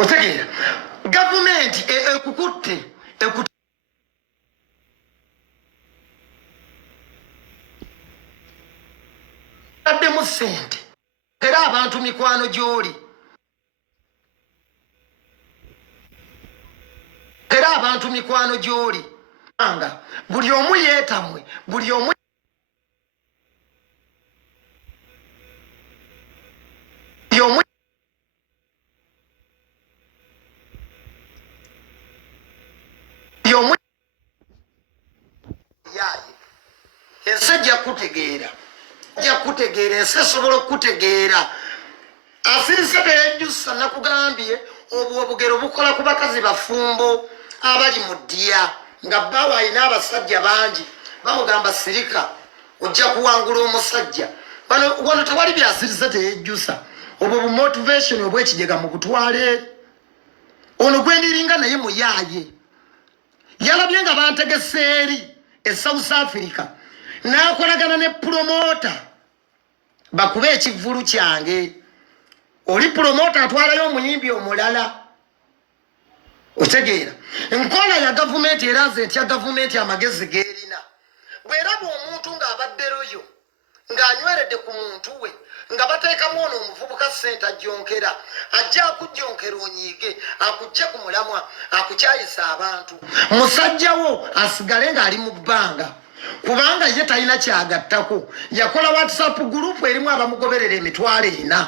otegeera gavumenti ekukutte addemu ssente era abantu mikwano gy'oli anga buli omu yeetamwe buli omu ensi ejja kutegeera ensi esobola okutegeera asirise teyejjusa nakugambye obwo obugero bukola ku bakazi bafumbo abali mu ddya nga bbawo alina abasajja bangi bamugamba sirika ojja kuwangula omusajja wano tewali byasirise teyejjusa obwo bumotivation obwekigega mu kutwala ono gwendiringa naye muyaaye yalabye nga bantegese eri e South Africa nakolagana ne promota bakube ekivulu kyange oli promota atwalayo omuyimbi omulala otegeera enkola ya gavumenti eraze nti ya gavumenti amagezi gerina bweraba omuntu ng'abadderoyo ng'anyweredde ku muntu we nga bateekamu ono omuvubuka ssente ajjonkera ajja akujjonkera onyiige akujje ku mulamwa akukyayisa abantu musajjawo asigale ng'ali mu bbanga kubanga ye talina kyagattako yakola WhatsApp gurupu erimu abamugoberera emitwalo 4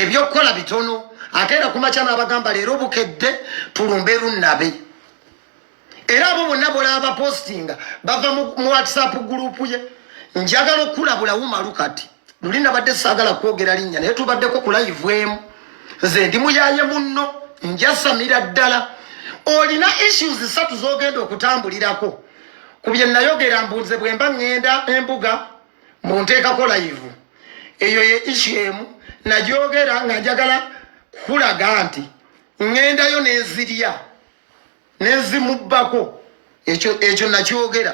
ebyokukola bitono ate era kumakya n'abagamba leero bukedde tulumbe lunnabe era abo bonna bolaba postinga bava mu WhatsApp gurupu ye njagala okulabula wumalu kati luli nabadde saagala kwogera linnya naye tubaddeko ku live emu nze ndi muyaye munno njasamira ddala olina issues 3 z'ogenda okutambulirako ku bye nayogera mbuze bwe mba ŋŋenda embuga munteekako live eyo ye issue emu najogera nga njagala kulaga nti ŋŋendayo nezirya nezimubbako ekyo nakyogera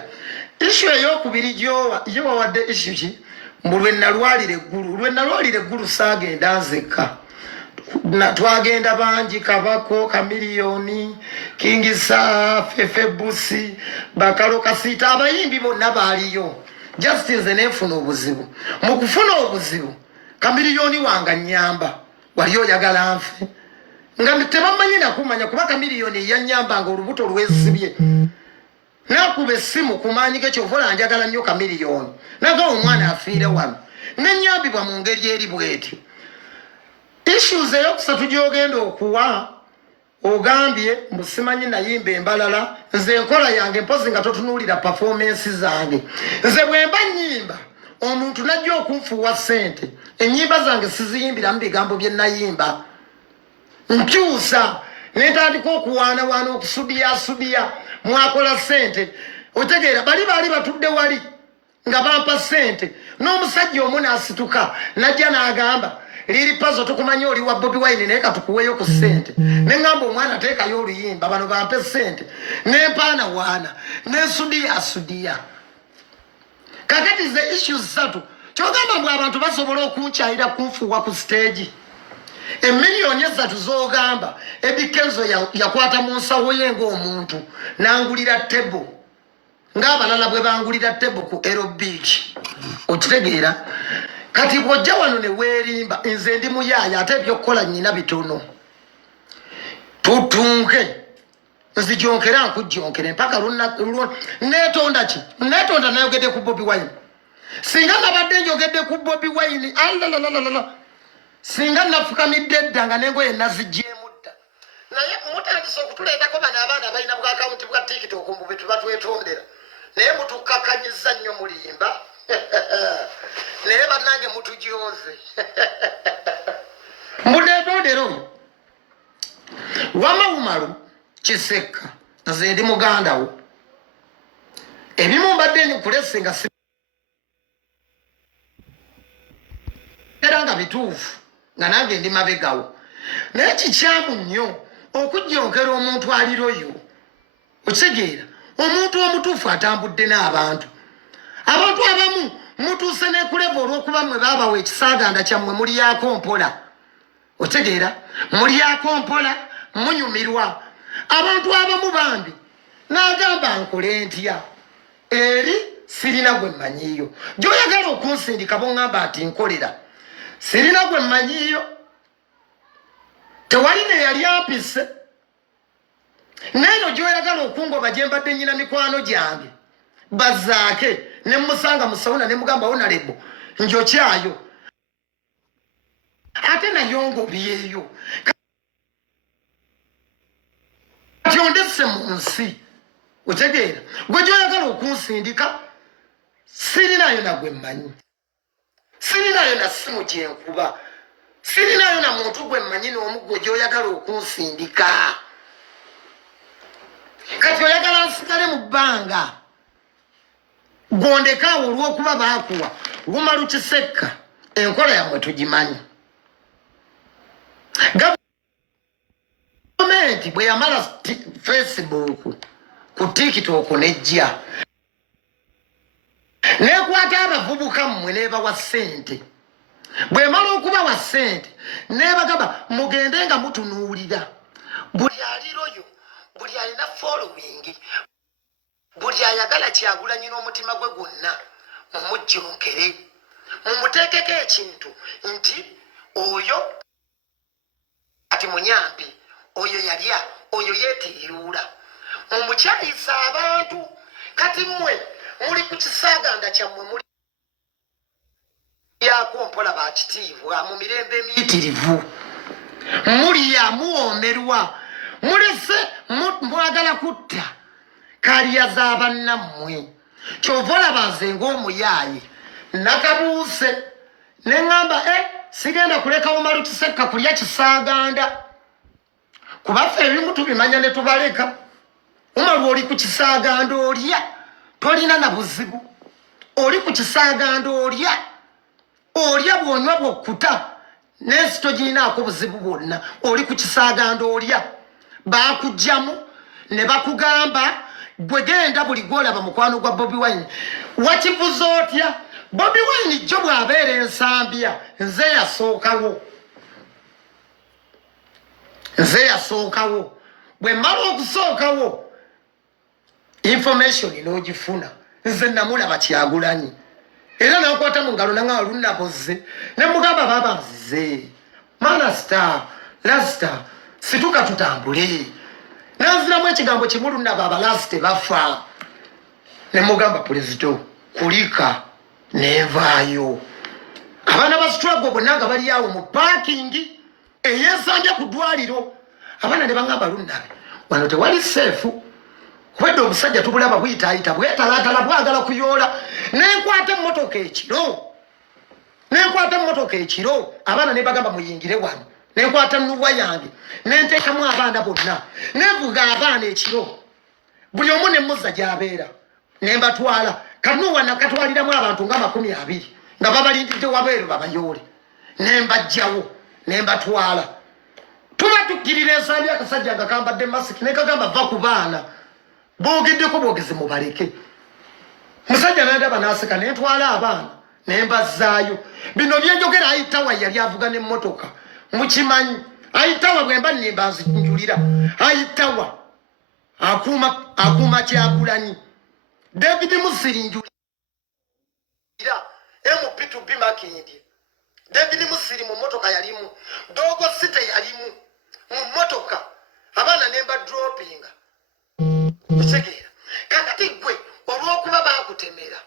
issue ey'okubiri gyowawadde issue ki mbu lwe nalwalira eggulu saagenda nzekka twagenda bangi Kabako Kamiliyoni Kingisa Fefebusi Bakalo Kasita abayimbi bonna baaliyo just nze neefuna obuzibu mu kufuna obuzibu Kamiliyoni wanga nnyamba wali oyagala nfe nga tebamanyi nakumanya kuba Kamiliyoni yanyambanga olubuto lwesibye nakuba essimu kumaanyi gekyovola njagala nnyo Kamiliyoni naga omwana afiire wano nenyambibwa mu ngeri eri bwetyo issues eyokusatu gyogenda okuwa ogambye mbusimanyi nayimba embalala nze enkola yange mpozi nga totunuulira performance zange nze bwemba nnyimba omuntu najja okunfuuwa ssente ennyimba zange siziyimbiramu bigambo bye nayimba nkyusa netandika okuwaanawaana okusudiyasudiya mwakola ssente otegeera bali baali batudde wali nga bampa ssente n'omusajja omu n'asituka najja n'agamba liri pazo tukumanya oli wa Bobi Wine naye katukuweeyo ku ssente neŋŋamba omwana teekayo oluyimba bano bampe ssente nempaana waana nesudiyasudiya kakati ze issues 3 kyogamba mbwe abantu basobola okunkyayira kunfuuwa ku stage emiliyoni 3 z'ogamba Edikenzo yakwata mu nsawo ye ng'omuntu n'angulira tebo ng'abalala bwe bangulira tebo ku Aero Beach okitegeera kati bw'ojja wano ne weerimba nze ndi muyaaya ate ebyokukola nnyina bitono tutunke nzijonkera nkujjonkere mpaka neetonda ki neetonda nayogedde ku Bobi Wine singa nabadde njogedde ku Bobi Wine alalalala singa nafukamidde edda nga nengoye naziggyemu dda naye mutandisa okutuleetako bano abaana balina bwa akawunti bwa TikTok mbu bwe tuba twetondera naye mutukkakanyiza nnyo mulimba naye bannange mutujooze mbuneetondera oyo wamawumalu Kisekka nze ndi muganda wo ebimu mbadde nkulese nga era nga bituufu nga nange ndi mabegawo naye kikyamu nnyo okujjonkera omuntu aliroyo okitegeera omuntu omutuufu atambudde n'abantu abamu mutuuse nekuleva olw'okuba mmwe baabawa ekisaaganda kyammwe mulyako mpola otegeera mulyako mpola munyumirwa abantu abamu bambi n'agamba nkole ntya eri sirina gwe mmanyiyo gy'oyagala okunsindika boŋŋamba nti nkolera sirina gwe mmanyiyo tewali ne yali ampise neeno gy'oyagala okungoba gye mbadde nnyina mikwano gyange bazaake ne musanga musawuna ne mugamba onalebo njokyayo ate nayo ngobyeyo kati ondesse mu nsi otegeera gwe gy'oyagala okunsindika sirinayo nagwe mmanyi sirinayo na simu gye nkuba sirinayo na muntu gwe mmanyi n'omuggo gy'oyagala okunsindika kati oyagala nsigale mu bbanga gondekaawo olw'okuba baakuwa guma lukisekka enkola yammwe tugimanyi gavumenti bwe yamala Facebook ku TikTok nejja nekwata abavubuka mmwe nebawa ssente bwe mala okubawa ssente nebagamba mugende nga mutunuulira buli aliroyo buli alina following buli ayagala Kyagulanyi n'omutima gwe gwonna mumujjonkere mumuteekeko ekintu nti oyo ati munyampi oyo yalya oyo yeetiiruula mumukyayisa abantu kati mmwe muli ku kisaaganda kyammwe muli yako mpola bakitiibwa mu mirembe emiyitirivu mulya muwoomerwa mulese mwagala kutta kaliya z'abannammwe kyova olaba nze ng'omuyaaye nakabuuse ne ŋŋamba sigenda kulekawo Malukisekka kulya kisaaganda kubaffe ebimu tubimanya ne tubaleka umalwa oli ku kisaaganda olya tolina na buzibu oli ku kisaaganda olya bw'onywa bw'okkuta n'ensi togirinaako buzibu bwonna oli ku kisaaganda olya baakugjamu ne bakugamba gwe genda buli gwolaba mukwano gwa Bobi Wine wakivuza otya Bobi Wine jjo bw'abeera ensambya nze yasookawo bwe mmala okusookawo information n'ogifuna nze namulaba Kyagulanyi era nakwata mu ngalo nanga lunaboze ne mugamba baba nzize manasta lasta situka tutambule nanziramu ekigambo kimulu nababa lasite bafa ne mugamba pulezito kulika nevaayo abaana ba struggle bonna nga bali awo mu parking eyensanja ku ddwaliro abaana ne bangamba lunnabe wano tewali seefu kubadde omusajja tubulaba buyitaayita bwetalaatala bwagala kuyoola nenkwata emmotoka ekiro abaana ne bagamba muyingire wano nenkwata nnuwa yange nenteekamu abaana bonna nevuga abaana ekiro buli omu nemmuza gy'abeera nembatwala kanuwa nakatwaliramu abantu nga 20 nga babalindidde wabeeru babayoole nembajjawo nembatwala tuba tukkirira ensaabi akasajja nga kambadde masiki nekagamba va ku baana boogeddeko bwogezi mubaleke musajja nandaba naseka nentwala abaana nembazaayo bino byenjogera ayitawa yali avuga n'emmotoka mukimanyi ayitawa bwemba nimba nzinjulira ayitawa akuuma Kyagulanyi David Musiri njulira MP2B Makindi David Musiri mu motoka yalimu Dogo City yalimu mu motoka abaana nemba droppinga kusekera kakati gwe olw'okuba bakutemera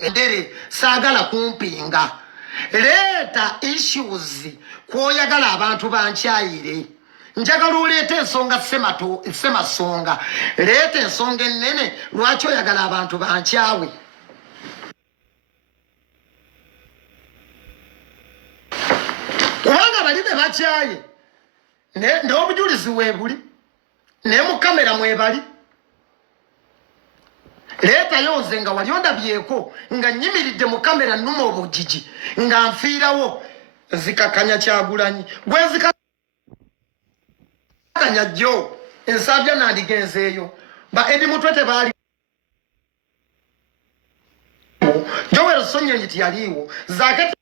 endere saagala kumpinga leeta issues kwoyagala abantu bankyayire njagala oleeta ensonga semasonga leeta ensonga ennene lwaki oyagala abantu bankyawe kubanga bali be bakyaye n'obujulizi weebuli ne mu kamera mwebali leetayo nze nga wali ondabyeko nga nyimiridde mu kamera nnuma obujiji nga nfiirawo zikakanya Kyagulanyi gwe zikakanya jjo ensabya nandigenzeeyo ba Edi Mutwe tebaali Joel Sonyonyi tiyaliiwo Zaake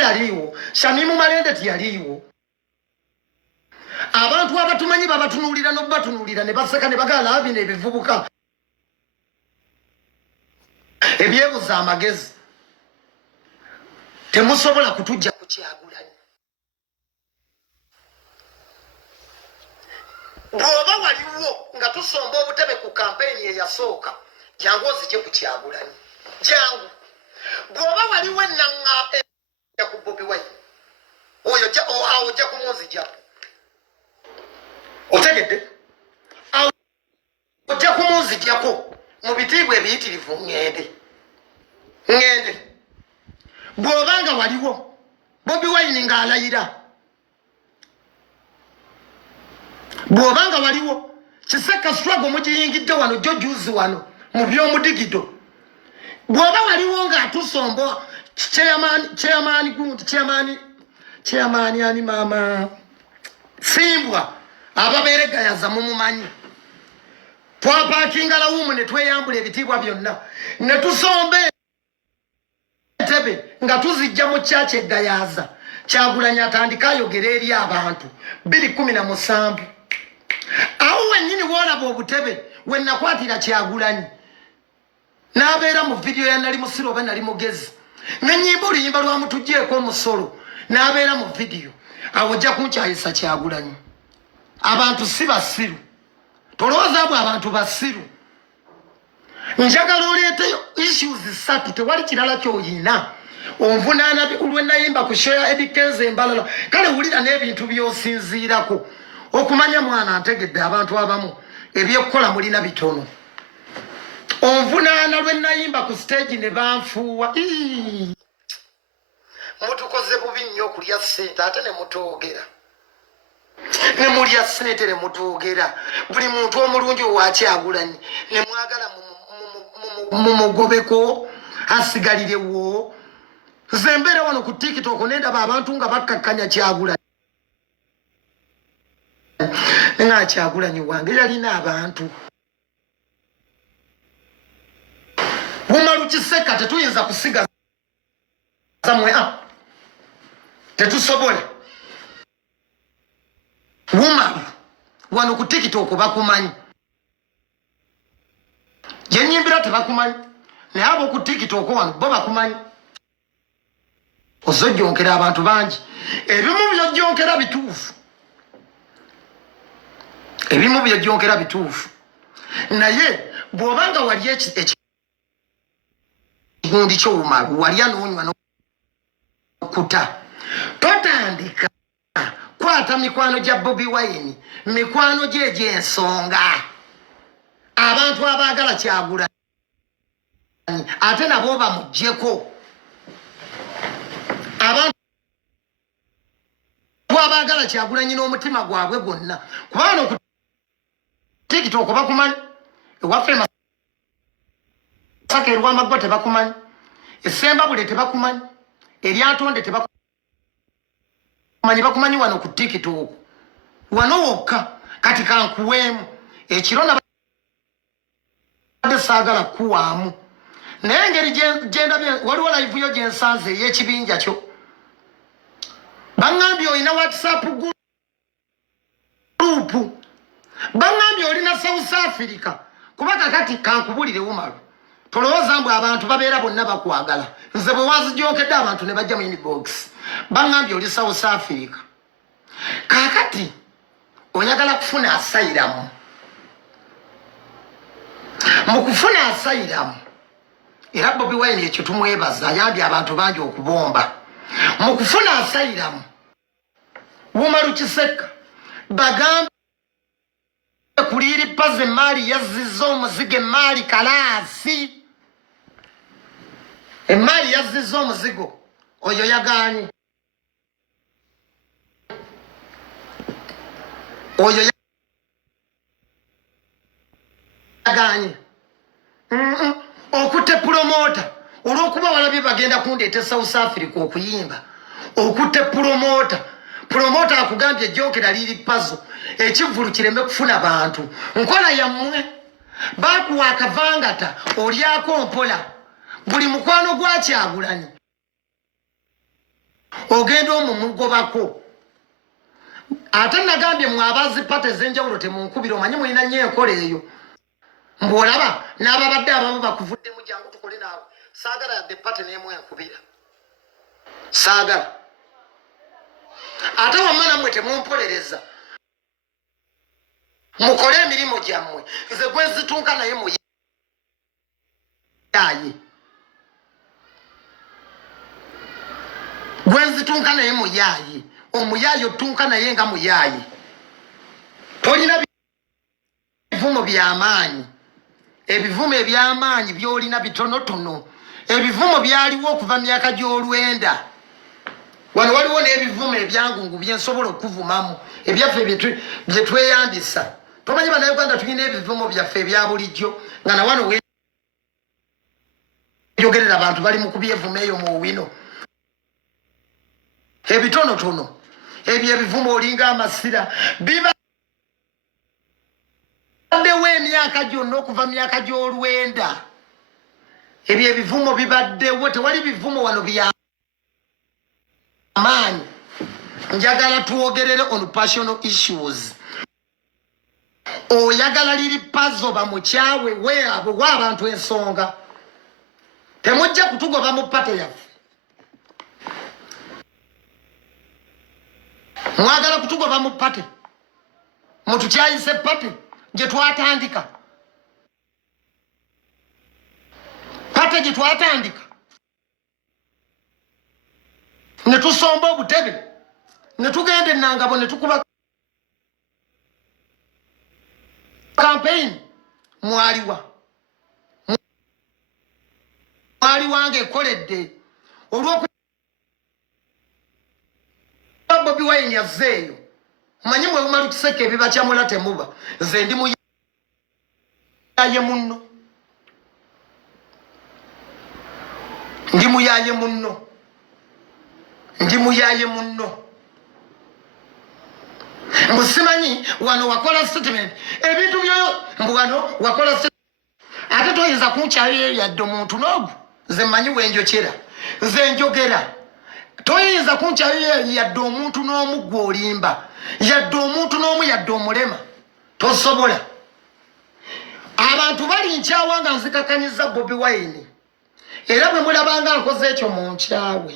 yaliwo, Shamimu Malende tiyaliwo. Abantu abatumanyi babatunulira no batunulira ne baseka ne bagala abine ebivubuka. Ebyebuza amagezi. Temusobola kutujja ku Kyagulanyi. Bwoba waliwo nga tusomba obutebe ku kampeni eyasooka, jangu ozije ku Kyagulanyi. Jangu. Bwoba waliwo ennanga ya ku Bobi Wine. Oyo ojja kumuzija. Otegedde? Ojja kumuzijjako mu bitiibwa ebiyitirivu ngende. Bw'obanga waliwo Bobi Wine ng'alayira. Bw'obanga waliwo Kiseka struggle mugiyingidde wano jojuzi wano mu by'omudigido. Bw'oba waliwo ng'atusombo chairman yani mama Simbwa ababeere gayaza mumumanyi. Twapakinga lawumu ne tweyambula ebitiibwa byonna ne tusombe tebe nga tuzijja mu chache gayaza. Kyagulanyi atandika ayogera eri abantu 2017. Awo wennyini w'olaba obutebe we nakwatira Kyagulanyi n'abeera mu video ya nali musiro oba nali mugezi ne nnyimba oluyimba lwa mutujjeeko omusolo n'abeera mu video. Awo ojja kunkyayisa Kyagulanyi. Abantu si basiru. Tolowooza abo abantu basiru. Njagala oleeteyo issues 3 tewali kirala ky'oyina. Onvunaana lwe nayimba ku share Edikenze Embalala. Kale wulira n'ebintu by'osinziirako. Okumanya mwana ntegedde abantu abamu ebyekkola mulina bitono. Onvunaana lwe nayimba ku stage ne banfuuwa. Mutukoze bubi nnyo okulya ssente ate ne mutoogera. Ne mulya ssente ne mutoogera. Buli muntu omulungi owa Kyagulanyi ne mwagala mumugobeko asigalirewo. Nze mbeera wano ku TikTok nendaba abantu nga bakkakkanya Kyagulanyi. Nga Kyagulanyi wange yalina abantu. Bumalu Kiseka tetuyinza kusigaza mwe tetusobola. Bumalu wano ku TikTok bakumanyi. Gye nnyimbira tebakumanyi. Naye abo ku TikTok wano bo bakumanyi. Ozojjonkera abantu bangi. Ebimu byojjonkera bituufu. Ebimu byojjonkera bituufu. Naye bw'obanga wali ekigundi ky'obumalu wali anoonywa n'okuta. Totandika kwata mikwano gya Bobi Wine, mikwano gye egy'ensonga. Abantu abaagala Kyagulanyi ate nabo bamuggyeko. Abantu abaagala Kyagulanyi n'omutima gwabwe gwonna. Kubanga ku TikTok bakumanyi. Ewaffe Masaka Erwamaggwa tebakumanyi. Essembabule tebakumanyi. Eryatonde tebakumanyi. Bakumanyi wano ku TikTok. Wano wokka kati kankuweemu. Ekiro nabadde saagala kuwaamu. Naye engeri gyendabye waliwo live yo gyensanze ey'ekibinja kyo. Bangambye olina WhatsApp group. Bangambye olina South Africa. Kuba kakati kankubulire Bumalu. Tolowooza mbu abantu babeera bonna bakwagala. Nze bwe wanzijookedde abantu ne bajja mu inbox. Bangambye oli South Africa. Kakati oyagala kufuna asayiramu. Mu kufuna asayiramu era Bobi Wine ekyo tumwebaza ayambye abantu bangi okubomba. Mu kufuna asayiramu Bumalu Kiseka bagambe kuliri paze mali yazizza omuzigo emali kalaasi. Emali yazizza omuzigo oyo yagaanye. Oyo yagaanye. Okutte promota olw'okuba walabye bagenda kundeeta South Africa okuyimba. Okutte promota akugambye ejjookera liri pazo ekivvulu kireme kufuna bantu. Nkola yammwe baakuwa akavangata olyako mpola. Buli mukwano gwa Kyagulanyi ogenda omumugobako ate nagambye mwabazi pate zenjawulo temunkubira omanyi mulina nnyo enkola eyo mbwolaba n'ababadde abamu bakuvuddemu jangu tukole naawe saagala yadde pate n'emu enkubira saagala ate wamma nammwe temumpolereza mukole emirimu gyammwe nze gwe zitunka naye muyaye gwe zitunka naye muyaye omuyaye otunka naye nga muyaye tolina bivumo by'amaanyi ebivumo eby'amaanyi byolina bitonotono ebivumo byaliwo okuva myaka gy'olwenda wano waliwo n'ebivumo ebyangungu byensobola okuvumamu ebyaffe bye tweyambisa tomanyi bannayuganda tulina ebivumo byaffe ebya bulijjo nga na wano weyogerera abantu bali mu kubyevuma eyo mu wino ebitonotono ebyo ebivumo olinga amasira bibaddewo emyaka gyonna okuva myaka gy'olwenda ebyo ebivumo bibaddewo tewali bivumo wano by'amaanyi njagala tuwogerere on passional issues oyagala liri pazo bamukyawe weabo w'abantu ensonga temujja kutugoba mu pate yaffe mwagala kutugoba mu pate mutukyayise pate gye twatandika pate gye twatandika ne tusomba obutebe ne tugenda enangabo ne tukuba campaign mwaliwa wange ekoledde olw'oku Bobi Wine yazzeeyo manyi mwe bumalu kiseke ebibakyamula temuba nze ndi muyaye munno ndi muyaye munno mbusimanyi wano wakola statement ebintu byoyo mbu wano wakola statement ate toyinza kunkyayo yadde omuntu n'ogu nze mmanyi wenjokera nze njogera toyinza kunkyayo yadde omuntu n'omu gw'olimba yadde omuntu n'omu yadde omulema tosobola abantu bali nkyawa nga nzikakanyiza Bobi Wine era bwe mulabanga nkoze ekyo mu nkyawe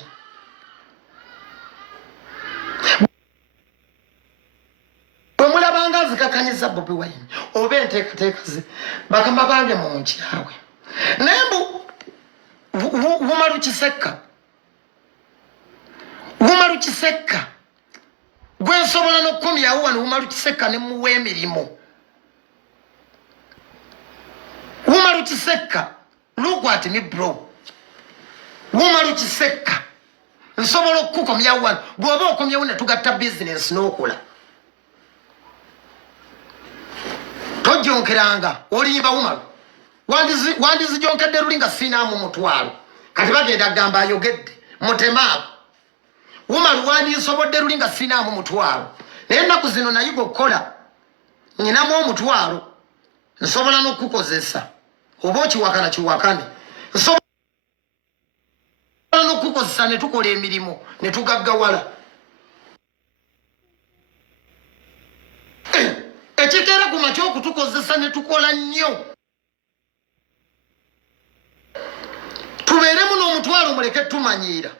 bwe mulabanga nzikakanyiza Bobi Wine oba enteekateeka ze bakama bange mu nkyawe naye mbu Wumalu Kisekka gwe nsobola n'okkomyawo wano Wumalu Kisekka ne muwa emirimu Wumalu Kisekka look at me bro Wumalu Kisekka nsobola okukomyawo wano bw'oba okomyawo ne tugatta bizinesi n'okola tojonkeranga olimba Wumalu wandizijonkedde luli nga sinaamu mutwalo kati bagenda gamba ayogedde mutemaavu Wumalu wandisobodde luli nga sinaamu mutwalo naye ennaku zino nayiga okukola nyinamu omutwalo nsobola n'okukozesa oba okiwakana kiwakane nsobola n'okukozesa ne tukola emirimu ne tugaggawala ekiteera ku makya okutukozesa ne tukola nnyo tubeeremu n'omutwalo muleke tumanyiira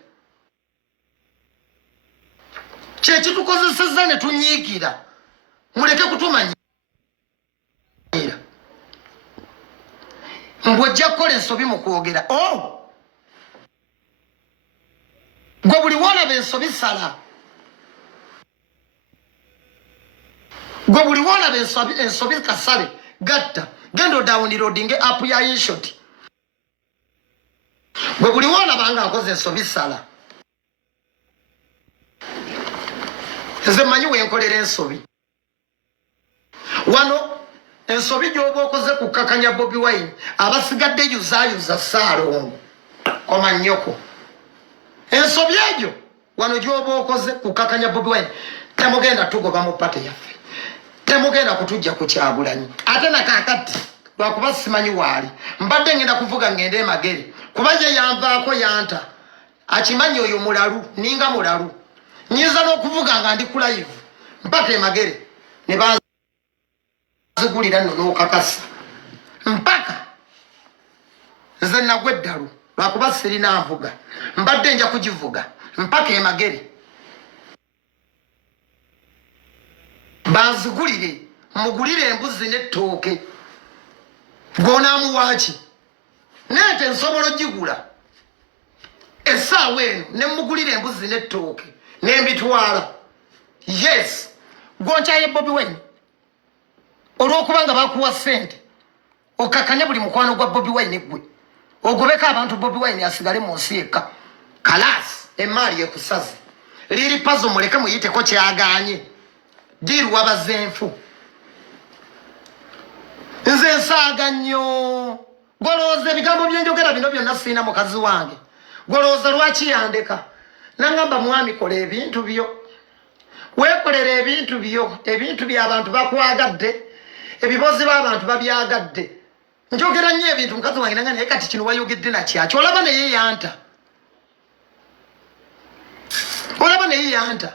kyekitukozesezza ne tunyiikira muleke kutumanyiira mbw'ojja kukola ensobi mu kwogera gwe buli woolaba ensobi sala gwe buli woolaba ensobi kasale gatta genda odawunirodinge apu ya inshot gwe buli woolaba nga nkoze ensobi sala nze mmanyi wenkolera ensobi wano ensobi gy'oba okoze kukakanya Bobi Wine abasigadde yuzaayuza Ssaalongo koma nnyoko ensobi egyo wano gy'oba okoze kukakanya Bobi Wine temugenda tugoba mu pate yaffe temugenda kutujja ku Kyagulanyi ate nakaakati lwakuba simanyi waali mbadde ngenda kuvuga ngende emagere kuba ye yanvaako yanta akimanyi oyo mulalu ninga mulalu nyinza n'okuvuga nga ndi ku live mpaka emagere ne bazigulira nno n'okakasa mpaka nze nagwa eddalu lwakuba sirina nvuga mbadde nja kugivuga mpaka emagere bazigulire mugulire embuzi n'ettooke gw'onaamuwaaki nente nsobola ogigula essaawa eno ne mugulire embuzi n'ettooke nembitwala yes gonkyaye Bobi Wine olw'okuba nga bakuwa ssente okakkanya buli mukwano gwa Bobi Wine gwe ogobeko abantu Bobi Wine asigale mu nsi yekka kalaasi emaali ekusaze liri pazo muleke muyiteko kyaganye diru wabazenfu nze nsaaga nnyo golooza ebigambo byenjogera bino byonna sirina mukazi wange golooza lwaki yandeka nangamba mwami kola ebintu byo weekolera ebintu byo ebintu by'abantu bakwagadde ebibozi b'abantu babyagadde njogera nnyo ebintu mukazi wange nanga naye kati kino wayogedde nakyaki olaba naye yanta olaba naye yanta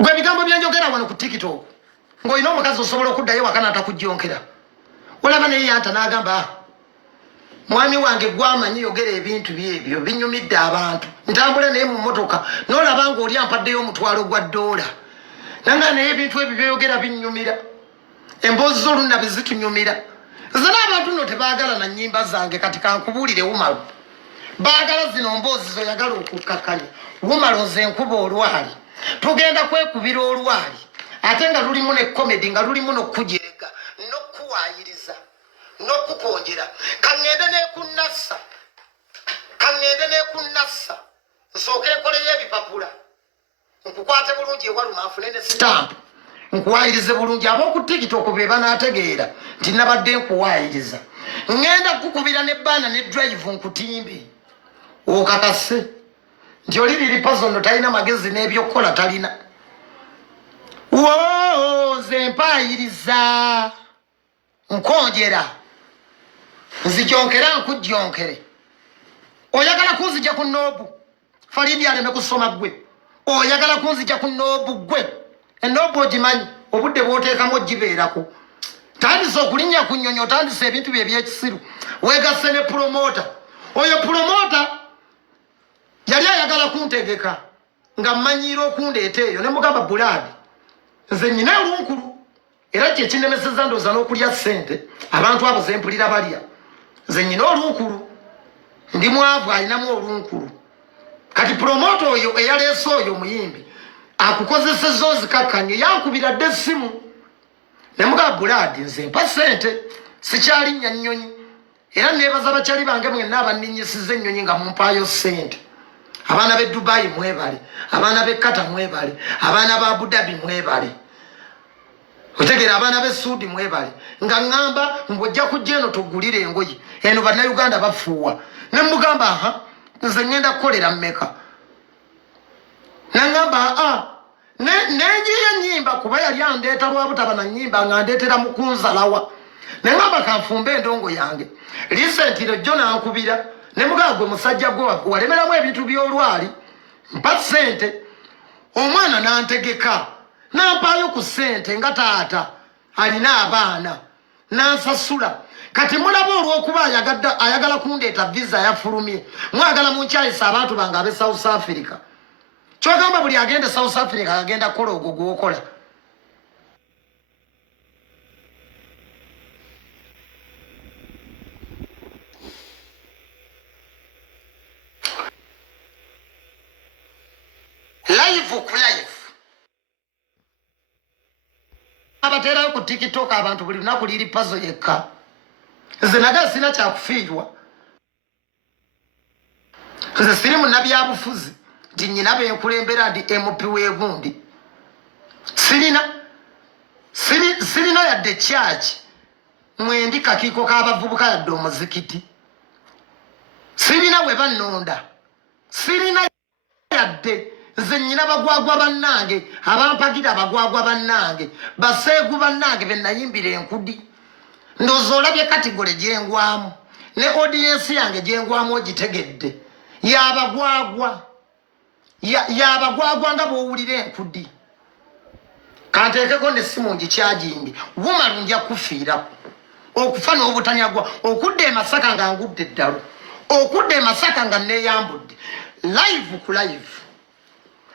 gwe ebigambo byenjogera wano ku TikTok ng'olina omukazi osobola okuddayo wakana atakujjonkera olaba naye yanta n'agamba mwami wange gwamanyi yogera ebintu byebyo binyumidde abantu ntambula naye mu mmotoka n'olaba ng'oli ampaddeyo omutwalo gwa $. nanga naye ebintu ebyo byeyogera binnyumira emboozi z'olunna bezitunyumira nze n'abantu nno tebaagala na nnyimba zange kati kankubuulire Wumalo baagala zino mboozi zoyagala okukkakkanya Wumalo nze nkuba olwali tugenda kwekubira olwali ate nga lulimu ne komedi nga lulimu n'okujereka n'okuwaayiriza n'okukonjera kaŋŋende n'ekunnassa nsooke enkoleyo ebipapula nkukwate bulungi ewaluma afune ne sitampu nkuwaayirize bulungi ab'oku TikTok be banaategeera nti nabadde nkuwaayiriza ŋŋenda kukubira n'ebbaana ne drive nkutimbe okakase nti oli liripazo nno talina magezi n'ebyokukola talina nze mpaayiriza nkonjera nzijonkera nkujjonkere oyagala kunzija ku noobu Faridi aleme kusoma gwe oyagala kunzija ku noobu gwe enoobu ogimanyi obudde bw'oteekamu ogibeerako tandise okulinnya ku nnyonyi otandise ebintu bye ebyekisiru weegasse ne promota oyo promota yali ayagala kuntegeka nga mmanyiira okundeeta eyo ne mugamba Bulaadi nze nnyina olunkulu era kyekinemeseza ndooza n'okulya ssente abantu abo zempulira balya nze nnyina olunkulu ndi mwavu alinamu olunkulu kati promota oyo eyaleese oyo omuyimbi akukozeseza ozikakkanye yankubira dde essimu ne mugamba Bulaadi nze mpa ssente sikyalinnya nnyonyi era neebaza bakyali bange mwenna abanninnyisiza ennyonyi nga mumpaayo ssente abaana b'e Dubai mwebale abaana b'e Kata mwebale abaana ba Abu Dhabi mwebale otegeera abaana b'e Suudi mwebale nga ŋŋamba ng'ojja kujja eno tugulire engoye eno bannayuganda bafuuwa ne mugamba aha nze ŋŋenda kukolera mmeka naŋŋamba nenjiyo ennyimba kuba yali andeeta lwabutaba na nnyimba nga ndeetera mukunzalawa neŋŋamba kanfumbe endongo yange lisentiro jjo nankubira ne mugamba gwe musajja gwe walemeramu ebintu by'olwali mpa ssente omwana nantegeka nampaayo ku ssente nga taata alina abaana nansasula kati mulaba olw'okuba ayagala kundeeta visa yafulumye mwagala munkyayisa abantu bange ab'e South Africa kyogamba buli agenda South Africa agenda kukola ogwo gwokola live ku live abaterayo ku TikTok abantu buli lunaku liri pazo yekka nze naga sina kyakufiirwa nze siri munnabyabufuzi nti nnyina benkulembera ndi MP w'egundi sirina yadde kyaki mwendi kakiiko k'abavubuka yadde omuzikiti sirina we bannonda sirina yadde nze nnyina bagwagwa bannange abampagira abagwagwa bannange baseegu bannange be nayimbira enkudi ndowooza olabye katigole gyengwamu ne odiyensi yange gyengwamu ogitegedde yabagwagwa yabagwagwa nga bwowulira enkudi kanteekeko nessimu ngikyagindi Wumalu nja kufiirako okufa n'obutanyagwa okudda e Masaka nga ngudde eddalo okudda e Masaka nga neeyambudde live ku live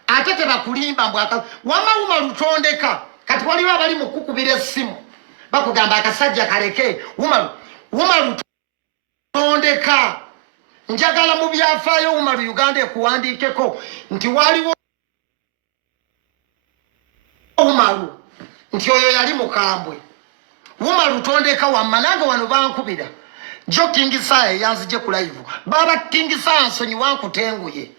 ate tebakulimba mbwaka wama Wumalu tondeka kati waliwo abali mu kukubira essimu bakugamba akasajja kaleke Wumalu tondeka njagala mu byafaayo Wumalu Uganda ekuwandiikeko nti waliwo Wumalu nti oyo yali mukambwe Wumalu tondeka wamma nange wano bankubira jo King Saaya yanzije ku live baba King Saaya nsonyi wankutenguye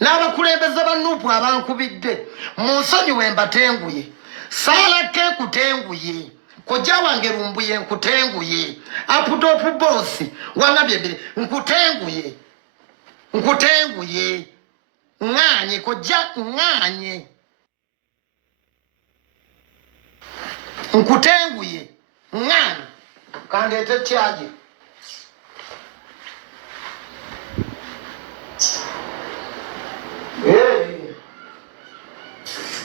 n'abakulembeze ba Nuupu abankubidde mu nsonyi we mbatenguye Saalake kutenguye kojja wange Lumbuye nkutenguye aputopu bosi wanabyebire nkutenguye nganye kojja nganye nkutenguye nganye kandete kyaje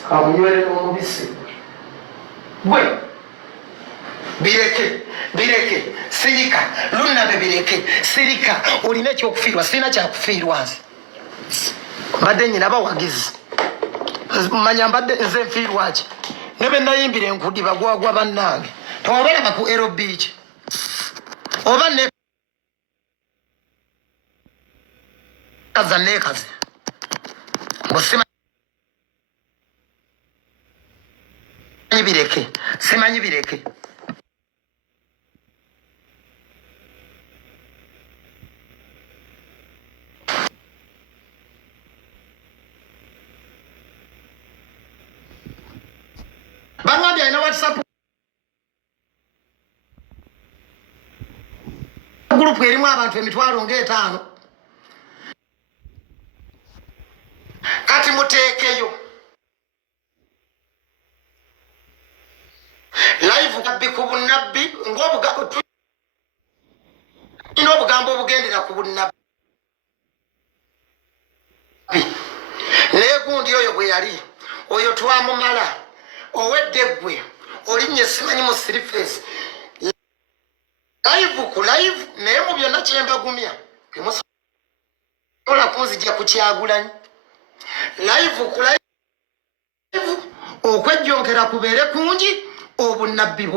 kamunywere n'omubisi gwe bireke sirika lunabe bireke sirika olina ekyokufiirwa sirina kyakufiirwa nze mbadde nyina bawagizi manya mbadde nze nfiirwa ki ne be nayimbira enkudi bagwagwa bannange tewabalaba ku Ero Beach oba nekaza simanyi bireke bangambye alina WhatsApp gurupu erimu abantu 5,000 kati muteekeyo live kabbi ku bunnabbi n'obugambo obugendera ku bunnabbi naye gundi oyo bwe yali oyo twamumala owedde gwe olinnye simanyi mu sirifeesi live ku live naye mu byonna kyembagumya temusobola kunzijja ku Kyagulanyi live ku live okwejjonkera kubeere kungi obunnabbi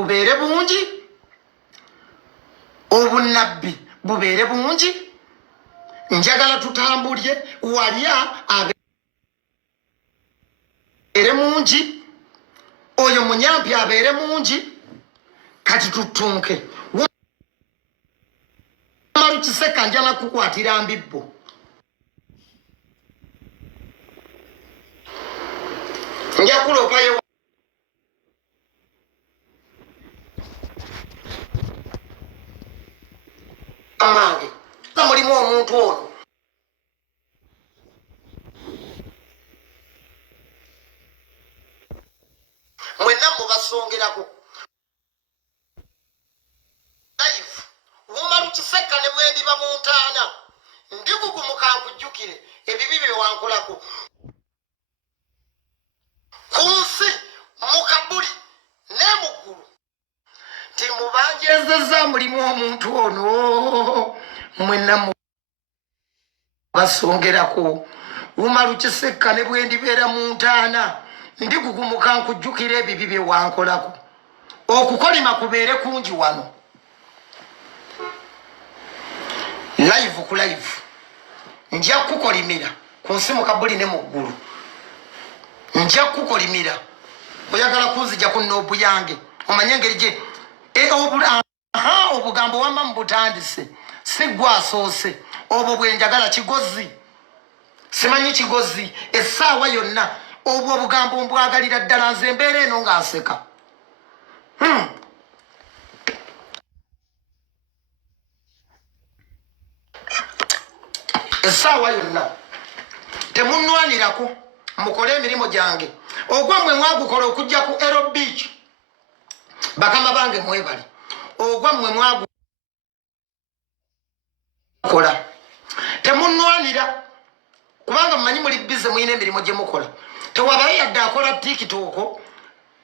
bubeere bungi njagala tutambulye walya abeere mungi oyo munyampi abeere mungi kati tutunke Wumalu Kiseka nja nakukwatira mbibbo nja kulopayo amange mulimu omuntu ono mwenna mubasongerako live Wumalu Kiseka ne bwendiba mu ntaana ndigugumuka nkujjukire ebibi bye wankolako ku nsi mu kabuli ne mu ggulu timubanjezeza mulimu omuntu ono mwenna mubasongerako Wumalu Kiseka ne bwendibeera mu ntaana ndigugumuka nkujjukira ebibi bye wankolako okukolima kubeere kungi wano live ku live nja kukolimira ku nsi mu kabuli ne mu ggulu nja kukolimira oyagala kunzija ku Noopu yange omanye engeri gye obugambo wamma mubutandise si gwe asoose obwo bwe njagala kigozi simanyi kigozi essaawa yonna obwo obugambo mbwagalira ddala nze embeera eno ng'aseka essaawa yonna temunnwanirako mukole emirimu gyange ogwammwe mwagukola okujja ku Ero Beach bakama bange mwebali ogwammwe mwagukola temunwanira kubanga mmanyi muli bize muyina emirimu gye mukola tewabayo yadde akola tikitoko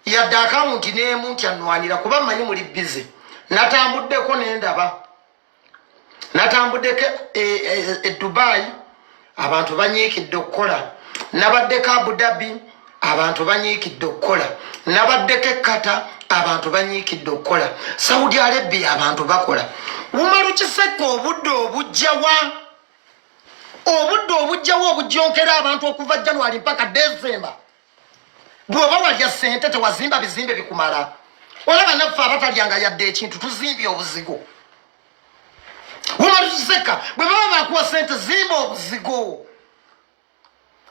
yadde akawunti n'emu nti annwanira kuba mmanyi muli bize natambuddeko nendaba natambuddeko e Dubai abantu banyiikidde okukola nabaddeko Abu Dhabi abantu banyiikidde okukola nabaddeko ekkata abantu banyiikidde okukola Saudi Arabia abantu bakola Umaru Kiseka obudde obujjawo obujjonkera abantu okuva January mpaka December bw'oba walya ssente tewazimba bizimbe bikumala olaba naffe abatalyanga yadde ekintu tuzimbye obuzigo Umaru Kiseka bwe baba bakuwa ssente zimba obuzigo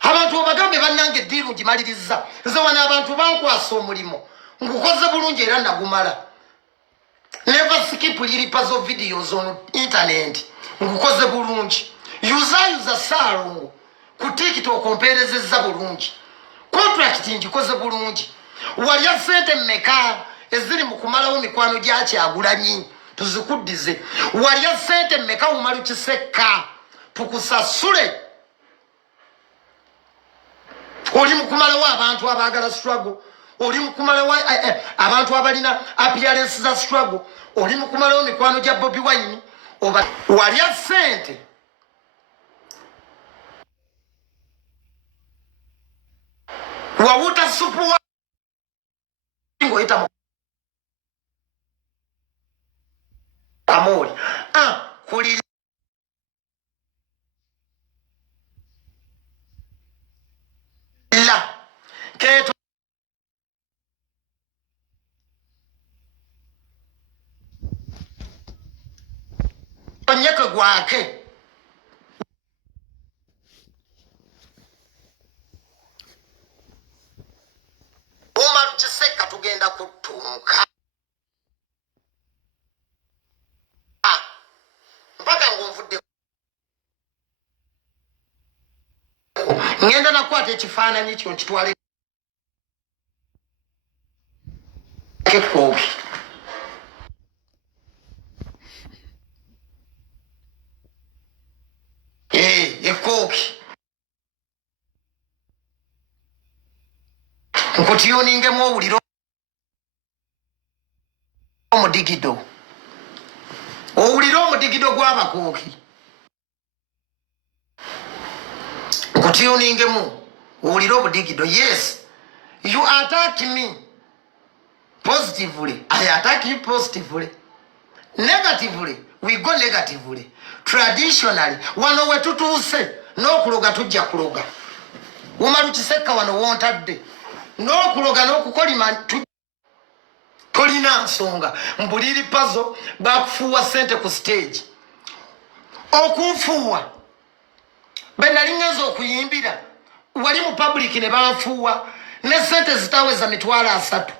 abantu obagambe bannange eddiiru ngimaliriza nze wana abantu bankwasa omulimu ngukoze bulungi era nagumala never skip liripazo videos on internet ngukoze bulungi yuza salongo ku TikTok omperezezza bulungi contract ngikoze bulungi walya ssente mmeka eziri mu kumalawo mikwano gya Kyagulanyi tuzikuddize walya ssente mmeka Umaru Kiseka tukusasule oli mukumalawo abantu abaagala struggle oli mukumalawo abantu abalina appearance za struggle oli mukumalawo mikwano gya Bobi Wine oba walya ssente wawuta supu wa ngoita amori kuli la keto onyeke gwake Umaru Kiseka tugenda kutunka mpaka ngonvudde ngenda nakwata ekifaananyi kyo nkitwale ekkobi ekkoki nkutiyoningemu owulira omudigido gw'abakooki nkutiyoningemu owulira obudigido. Yes, you attack me positively, I attack you positively. Negatively, we go negatively. Traditionally, wano we tutuuse n'okuloga tujja kuloga. Umaru Kiseka wano wontadde n'okuloga n'okukolima tolina nsonga mbuliri pazo bakufuuwa ssente ku stage okunfuuwa be nali ngenza okuyimbira wali mu public ne banfuuwa ne ssente zitaweza mitwalo 3